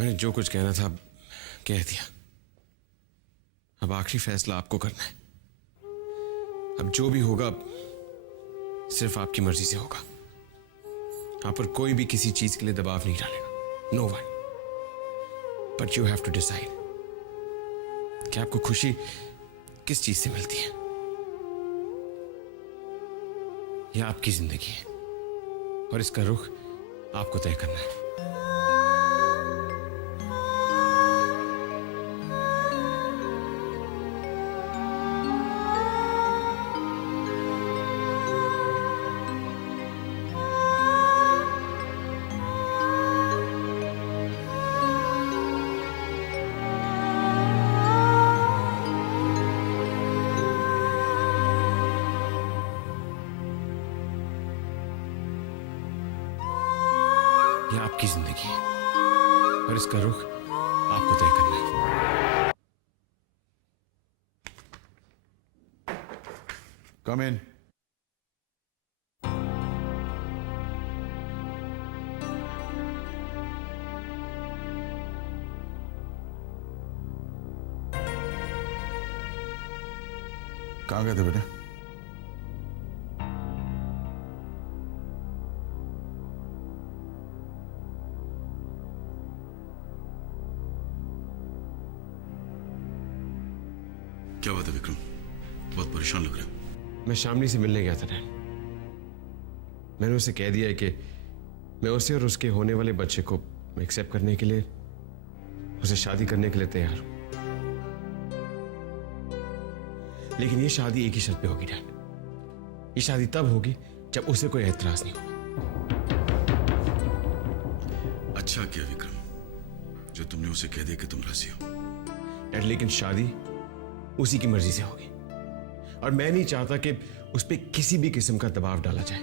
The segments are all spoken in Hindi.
मैंने जो कुछ कहना था कह दिया। अब आखिरी फैसला आपको करना है। अब जो भी होगा सिर्फ आपकी मर्जी से होगा। आप पर कोई भी किसी चीज के लिए दबाव नहीं डालेगा। No one. But you have to decide कि आपको खुशी किस चीज से मिलती है। यह आपकी जिंदगी है और इसका रुख आपको तय करना है। यह आपकी जिंदगी है और इसका रुख आपको तय करना है। कम इन। कहाँ गए थे बेटे? क्या बात है विक्रम? बहुत परेशान लग रहा है। मैं शामली से मिलने गया था डैड। मैंने उसे कह दिया है कि मैं उसे और उसके होने वाले बच्चे को एक्सेप्ट करने के लिए, उसे शादी करने के लिए तैयार हूं। लेकिन ये शादी एक ही शर्त पे होगी डैड। ये शादी तब होगी जब उसे कोई एतराज नहीं होगा। अच्छा किया विक्रम जो तुमने उसे कह दिया कि तुम राजी हो। डैड लेकिन शादी उसी की मर्जी से होगी और मैं नहीं चाहता कि उस पर किसी भी किस्म का दबाव डाला जाए।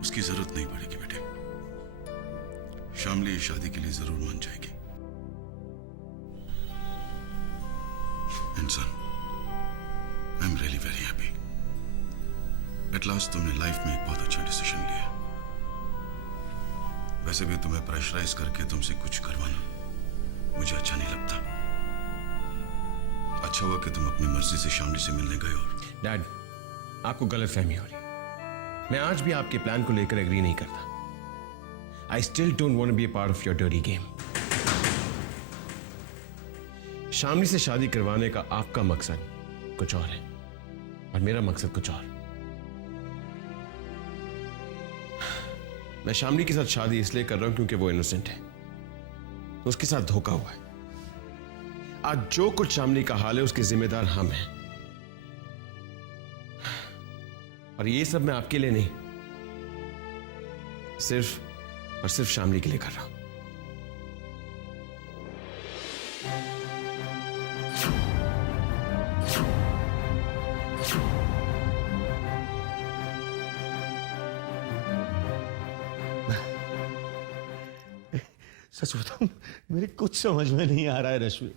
उसकी जरूरत नहीं पड़ेगी बेटे। शामली इस शादी के लिए जरूर मान जाएगी। इंसान, I am really very happy. At last तुमने लाइफ में एक बहुत अच्छा डिसीजन लिया। वैसे भी तुम्हें प्रेशराइज करके तुमसे कुछ करवाना मुझे अच्छा नहीं लगता। अच्छा हुआ कि तुम अपनी मर्जी से शामली से मिलने गए। और डैड आपको गलतफहमी हो रही। मैं आज भी आपके प्लान को लेकर एग्री नहीं करता। I still don't want to be a part of your dirty game. Shamli से शादी करवाने का आपका मकसद कुछ और है और मेरा मकसद कुछ और। मैं शामली के साथ शादी इसलिए कर रहा हूं क्योंकि वो इनोसेंट है। उसके साथ धोखा हुआ है। आज जो कुछ शामली का हाल है उसके जिम्मेदार हम हैं। और ये सब मैं आपके लिए नहीं, सिर्फ और सिर्फ शामली के लिए कर रहा हूं। सच बताऊं मेरी कुछ समझ में नहीं आ रहा है रश्मि।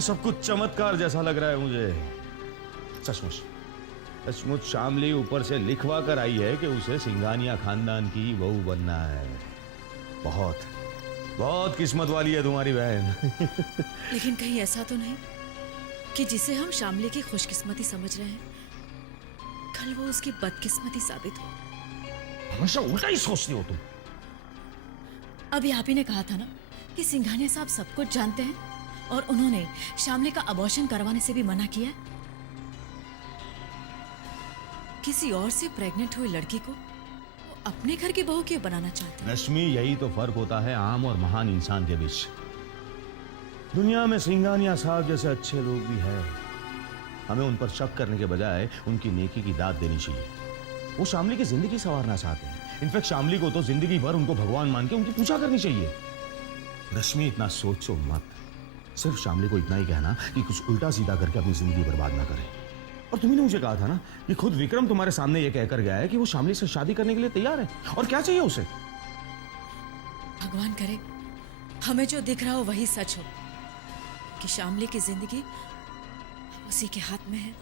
सब कुछ चमत्कार जैसा लग रहा है मुझे। सचमुच शामली ऊपर से लिखवा कर आई है कि उसे सिंघानिया खानदान की बहू बनना है। बहुत बहुत किस्मत वाली है तुम्हारी बहन। लेकिन कहीं ऐसा तो नहीं कि जिसे हम शामली की खुशकिस्मती समझ रहे हैं कल वो उसकी बदकिस्मती साबित हो। हमेशा उल्टा ही सोचती हो तुम। अभी आप ही ने कहा था ना कि सिंघानिया साहब सब कुछ जानते हैं और उन्होंने शामली का अबॉर्शन करवाने से भी मना किया है। किसी और से प्रेग्नेंट हुई लड़की को वो अपने घर की बहू क्यों बनाना चाहते हैं? रश्मि यही तो फर्क होता है आम और महान इंसान के बीच। दुनिया में सिंघानिया साहब जैसे अच्छे लोग भी हैं। हमें उन पर शक करने के बजाय उनकी नेकी की दाद देनी चाहिए। वो शामली की जिंदगी संवारना चाहते हैं। इनफैक्ट शामली को तो जिंदगी भर उनको भगवान मान के उनकी पूजा करनी चाहिए। रश्मि इतना सोचो मत। सिर्फ शामली को इतना ही कहना कि कुछ उल्टा सीधा करके अपनी जिंदगी बर्बाद ना करे। और तुमने मुझे कहा था ना कि खुद विक्रम तुम्हारे सामने ये कहकर गया है कि वो शामली से शादी करने के लिए तैयार है। और क्या चाहिए उसे? भगवान करे हमें जो दिख रहा हो वही सच हो कि शामली की जिंदगी उसी के हाथ में है।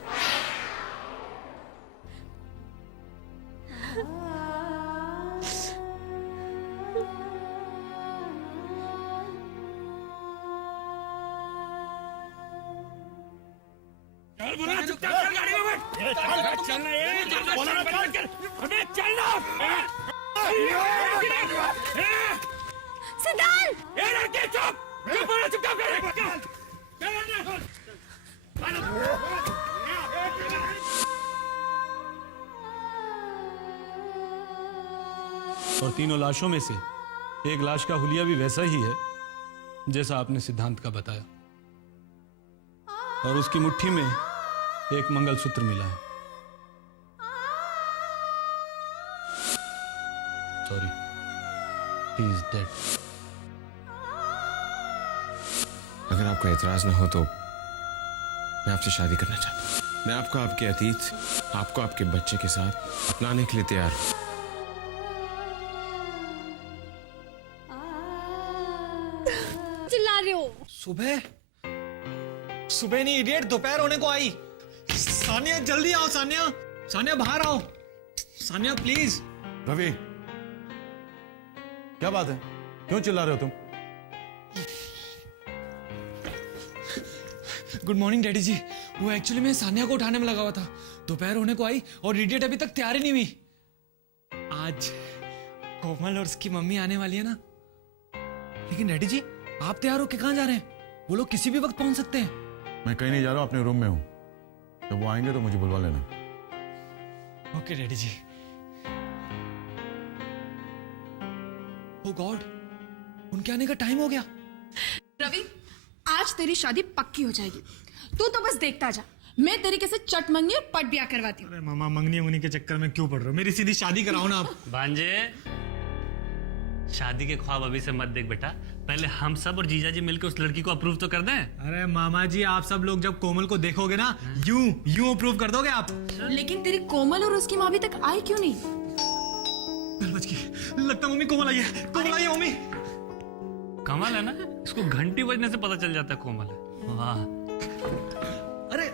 बोला चुपचाप चल गाड़ी में बैठ चलना ये अबे चलना सिद्धांत ए लड़के चुप बोला चुपचाप कर और तीनों लाशों में से एक लाश का हुलिया भी वैसा ही है जैसा आपने सिद्धांत का बताया, और उसकी मुट्ठी में एक मंगलसूत्र मिला है। Sorry, he is dead. अगर आपको एतराज ना हो तो मैं आपसे शादी करना चाहता हूं। मैं आपको आपके अतीत, आपको आपके बच्चे के साथ अपनाने के लिए तैयार हूं। चिल्ला रहे हो? सुबह सुबह नहीं इडियट, दोपहर होने को आई। सानिया जल्दी आओ, सानिया सानिया बाहर आओ, सानिया प्लीज। रवि, क्या बात है? क्यों चिल्ला रहे हो तुम? गुड मॉर्निंग डैडी जी। वो एक्चुअली मैं सानिया को उठाने में लगा हुआ था, दोपहर होने को आई और इडियट अभी तक तैयार ही नहीं हुई। आज कोमल और उसकी मम्मी आने वाली है ना। लेकिन डैडी जी आप तैयार हो के कहाँ जा रहे हैं? वो लोग किसी भी वक्त पहुंच सकते हैं। मैं कहीं नहीं जा रहा हूं, अपने रूम में हूं। जब वो आएंगे तो मुझे बुलवा लेना। ओके डैडी जी। ओ गॉड, उनके आने का टाइम हो गया। रवि, आज तेरी शादी पक्की हो जाएगी। तू तो बस देखता जा, मैं तरीके से चट मंगी और पट ब्याह करवाती हूँ। अरे मामा, मंगनी उंगनी के चक्कर में क्यों पड़ रहे हो? मेरी सीधी शादी कराओ ना आप। भांजे, शादी के ख्वाब अभी से मत देख बेटा, पहले हम सब और जीजा जी मिलकर उस लड़की को अप्रूव तो कर दें। अरे मामा जी, आप सब लोग जब कोमल को देखोगे ना, यूं अप्रूव कर दोगे आप। लेकिन तेरी कोमल और उसकी माँ अभी तक आई क्यों नहीं? बेल बज गई, लगता है मम्मी कोमल आई है। कोमल आई है मम्मी। कमाल है ना, इसको घंटी बजने से पता चल जाता है कोमल है। वाह। अरे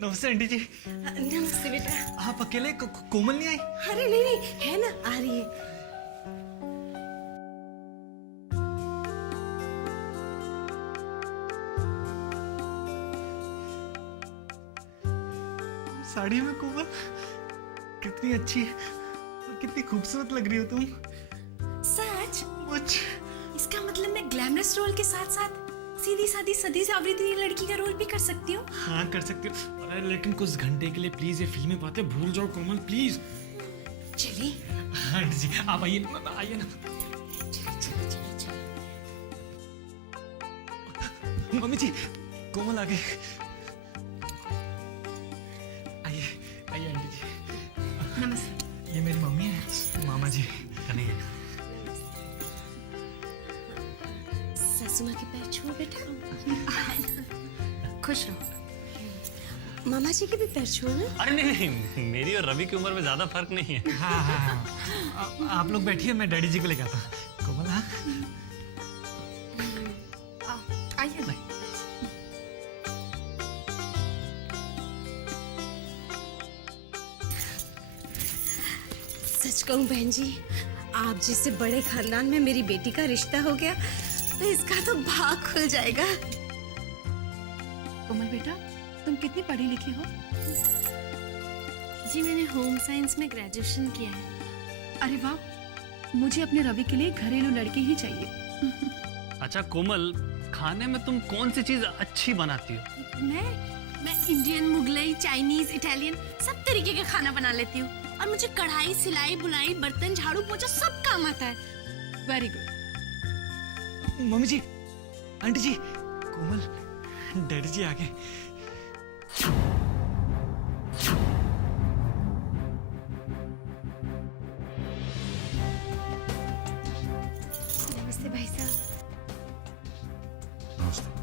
नमस्ते आंटी जी। नमस्ते बेटा। आप अकेले? कोमल नहीं आई? अरे नहीं नहीं, है ना, आ रही है। साड़ी में कोमल कितनी अच्छी और कितनी खूबसूरत लग रही हो तुम। सच? मुझ इसका मतलब मैं ग्लैमरस रोल के साथ साथ सीधी सादी सदी सावरी लड़की का रोल भी कर सकती हूँ। हाँ कर सकती हो। अरे लेकिन कुछ घंटे के लिए प्लीज ये फिल्मी बातें भूल जाओ कोमल, प्लीज। चलिए। हाँ आंटी जी आप आइए, आइए ना। मम्मी जी, कोमल आ गई। आइए आइए आंटी जी। नमस्ते। ये मेरी मम्मी है, मामा जी। कन्हैया, सासू माँ के पैर छुओ बेटा। खुश रहो। मामा जी के भी पैर छुओ ना। अरे नहीं नहीं, मेरी और रवि की उम्र में ज्यादा फर्क नहीं है। हाँ हाँ हाँ, आप लोग बैठिए, मैं डैडी जी को लेकर आता हूँ। कोमल हाँ आइए ना। सच कहूँ बहन जी, आप जिससे बड़े खानदान में मेरी बेटी का रिश्ता हो गया तो इसका तो भाग खुल जाएगा। कोमल बेटा, तुम कितनी पढ़ी लिखी हो? जी मैंने होम साइंस में ग्रेजुएशन किया है। अरे वाह, मुझे अपने रवि के लिए घरेलू लड़की ही चाहिए। अच्छा कोमल, खाने में तुम कौन सी चीज अच्छी बनाती हो? मैं इंडियन, मुगलई, चाइनीज, इटालियन सब तरीके का खाना बना लेती हूँ। और मुझे कढ़ाई, सिलाई, बुनाई, बर्तन, झाड़ू, पोछा सब काम आता है। Very good. मम्मी जी, आंटी जी, कोमल डैडी जी आ गए। नमस्ते भाई साहब। नमस्ते।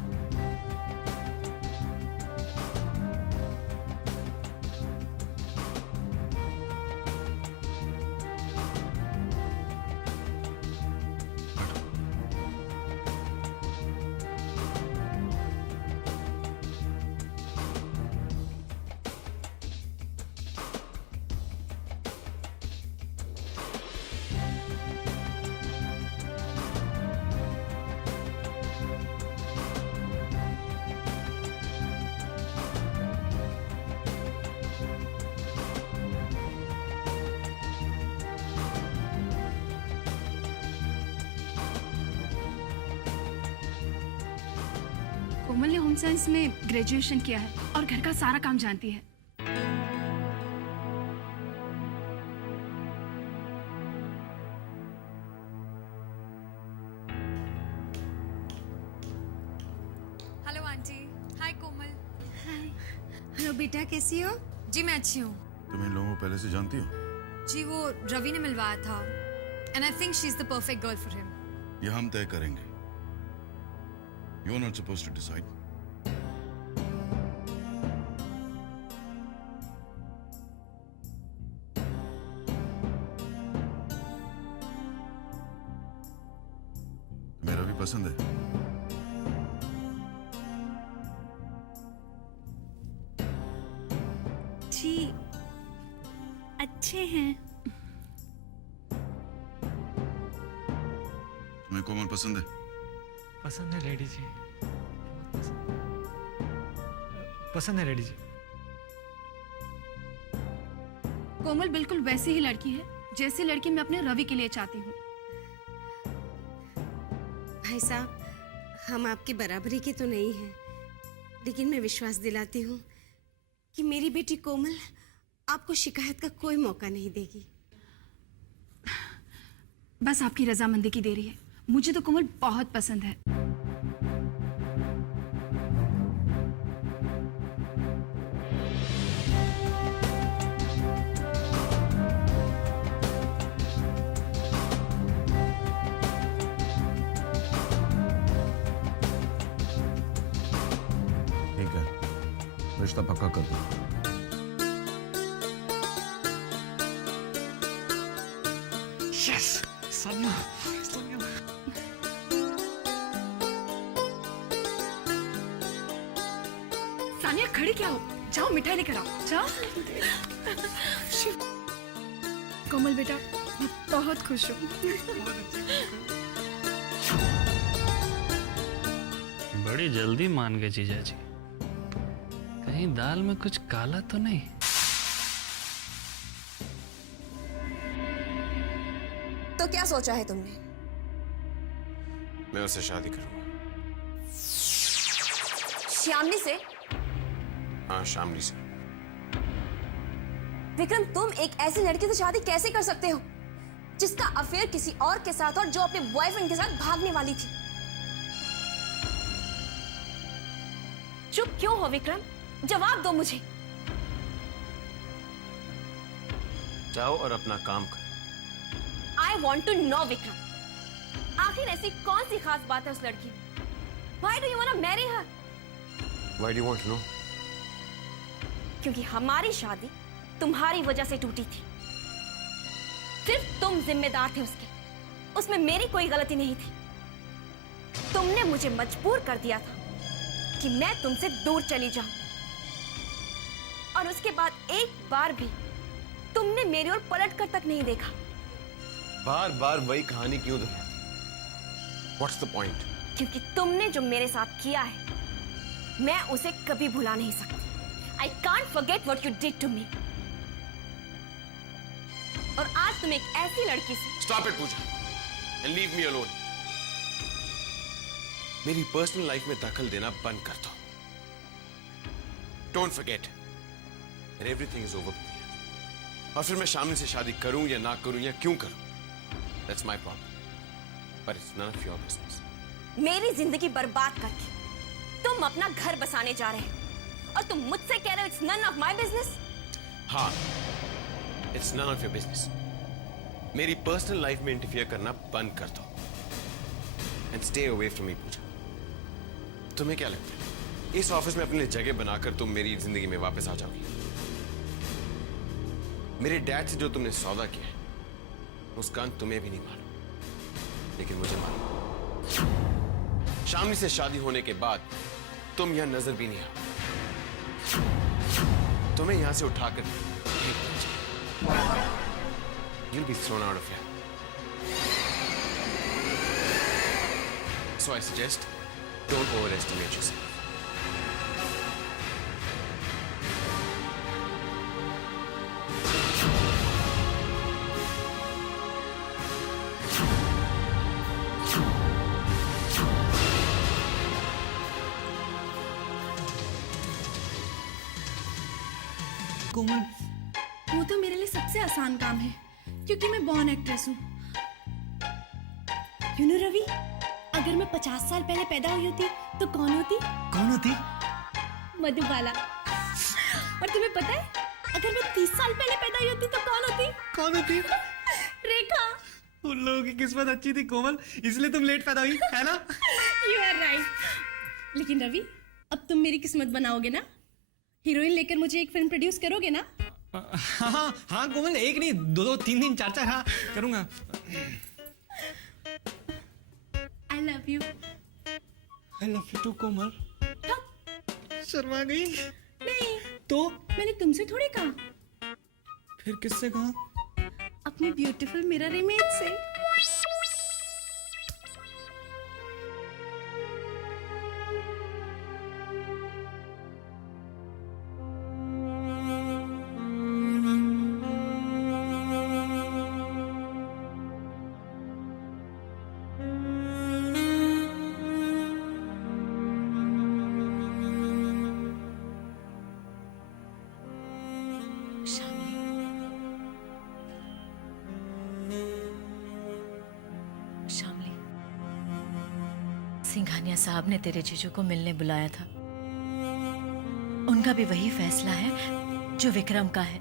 कोमल ने होम साइंस में ग्रेजुएशन किया है और घर का सारा काम जानती है। Hello aunty. Hi Komal. Hi. Hello बेटा, कैसी हो? जी मैं अच्छी हूँ। तुम इन लोगों को पहले से जानती हो? जी वो रवि ने मिलवाया था and I think she is the perfect girl for him. ये हम तय करेंगे। You are not supposed to decide. मेरा भी पसंद है। जी अच्छे हैं। तुम्हें कोमल पसंद है? पसंद है डैडी जी, पसंद है डैडी जी। कोमल बिल्कुल वैसी ही लड़की है जैसी लड़की मैं अपने रवि के लिए चाहती हूँ। भाई साहब, हम आपकी बराबरी के तो नहीं हैं, लेकिन मैं विश्वास दिलाती हूँ कि मेरी बेटी कोमल आपको शिकायत का कोई मौका नहीं देगी। बस आपकी रजामंदी की देरी है। मुझे तो कोमल बहुत पसंद है। ठीक है, रिश्ता पक्का कर दो। यस, सानिया, सानिया। सानिया खड़ी क्या हो? जाओ मिठाई लेकर आओ, जाओ। कोमल बेटा, मैं बहुत खुश हूँ। बड़ी जल्दी मान गए जीजा जी। कहीं दाल में कुछ काला तो नहीं? तो क्या सोचा है तुमने? मैं उससे शादी करूंगा। श्यामली से? हाँ, शामली से। विक्रम, तुम एक ऐसी लड़की से शादी कैसे कर सकते हो जिसका अफेयर किसी और के साथ और जो अपने बॉयफ्रेंड के साथ भागने वाली थी? चुप क्यों हो विक्रम? जवाब दो मुझे। जाओ और अपना काम करो। I want to know Vikram, आखिर ऐसी कौन सी खास बात है उस लड़की में? Why do you wanna marry her? Why do you want to know? क्योंकि हमारी शादी तुम्हारी वजह से टूटी थी। सिर्फ तुम जिम्मेदार थे उसके, उसमें मेरी कोई गलती नहीं थी। तुमने मुझे मजबूर कर दिया था कि मैं तुमसे दूर चली जाऊं, और उसके बाद एक बार भी तुमने मेरी ओर पलट कर तक नहीं देखा। बार बार वही कहानी क्यों दोहराती? What's the point? क्योंकि तुमने जो मेरे साथ किया है, मैं उसे कभी भुला नहीं सकती। I can't forget what you did to me. और आज तुम एक ऐसी लड़की से Stop it, Pooja, and leave me alone. मेरी पर्सनल लाइफ में दखल देना बंद कर दो। Don't forget that everything is over between us. और फिर मैं शामली से शादी करूं या ना करूं या क्यों करूं, that's my problem. But it's none of your business. मेरी जिंदगी बर्बाद करके तुम अपना घर बसाने जा रहे हो और तुम मुझसे कह रहे हो it's none of my business. हाँ, it's none of your business. मेरी पर्सनल लाइफ में इंटरफियर करना बंद कर दो and stay away from me, पूजा। तुम्हें क्या लगता है इस ऑफिस में अपने लिए जगह बनाकर तुम मेरी जिंदगी में वापस आ जाओगी? मेरे डैड से जो तुमने सौदा किया है उसका अंत तुम्हें भी नहीं मालूम, लेकिन मुझे मालूम। शामली से शादी होने के बाद तुम यहां नजर भी नहीं आओ। तुम्हें यहां से उठाकर फेंक दिया जाए। You'll be thrown out of here. So I suggest don't overestimate yourself. कोमल। वो तो मेरे लिए सबसे आसान काम है क्योंकि मैं बॉर्न एक्ट्रेस हूँ। यू नो रवि, अगर मैं 50 साल पहले पैदा हुई होती तो कौन होती? कौन होती? मधुबाला। और तुम्हें पता है, अगर मैं 30 साल पहले पैदा हुई होती तो कौन होती? कौन होती? रेखा। उन लोगों की किस्मत अच्छी थी कोमल, इसलिए तुम लेट पैदा हुई, है ना? You are right. लेकिन रवि, अब तुम मेरी किस्मत बनाओगे ना? हीरोइन लेकर मुझे एक फिल्म प्रोड्यूस करोगे ना? हाँ हाँ कोमल, एक नहीं, दो दो तीन तीन चार चार, हाँ करूंगा। I love you. I love you too Komal. शर्मा गई? नहीं तो मैंने तुमसे थोड़ी कहा, फिर किससे कहा? अपनी ब्यूटीफुल मिरर इमेज से। शामली, सिंघानिया साहब ने तेरे जीजू को मिलने बुलाया था। उनका भी वही फैसला है जो विक्रम का है।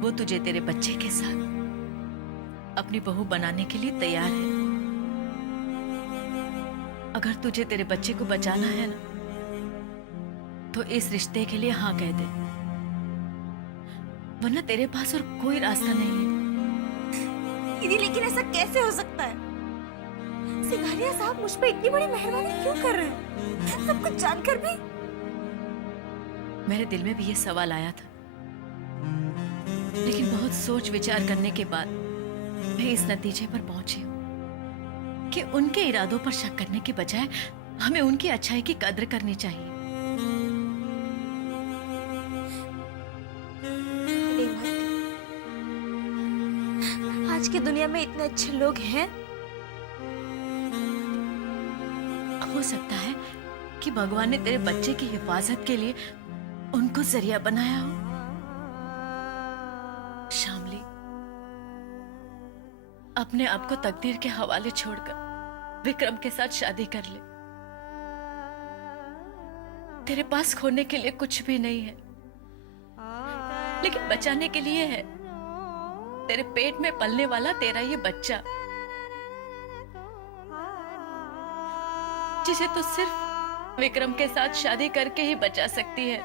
वो तुझे तेरे बच्चे के साथ अपनी बहू बनाने के लिए तैयार है। अगर तुझे तेरे बच्चे को बचाना है ना, तो इस रिश्ते के लिए हाँ कह दे, वरना तेरे पास और कोई रास्ता नहीं है। दीदी, लेकिन ऐसा कैसे हो सकता है? सिंघानिया साहब मुझ पे इतनी बड़ी मेहरबानी क्यों कर रहे हैं, सब कुछ जानकर भी? मेरे दिल में भी ये सवाल आया था, लेकिन बहुत सोच विचार करने के बाद मैं इस नतीजे पर पहुंची हूं कि उनके इरादों पर शक करने के बजाय हमें उनकी अच्छाई की कद्र करनी चाहिए। आज की दुनिया में इतने अच्छे लोग हैं। हो सकता है कि भगवान ने तेरे बच्चे की हिफाजत के लिए उनको जरिया बनाया हो। शामली, अपने आप को तकदीर के हवाले छोड़कर विक्रम के साथ शादी कर ले। तेरे पास खोने के लिए कुछ भी नहीं है, लेकिन बचाने के लिए है। तेरे पेट में पलने वाला तेरा ये बच्चा, जिसे तो सिर्फ विक्रम के साथ शादी करके ही बचा सकती है।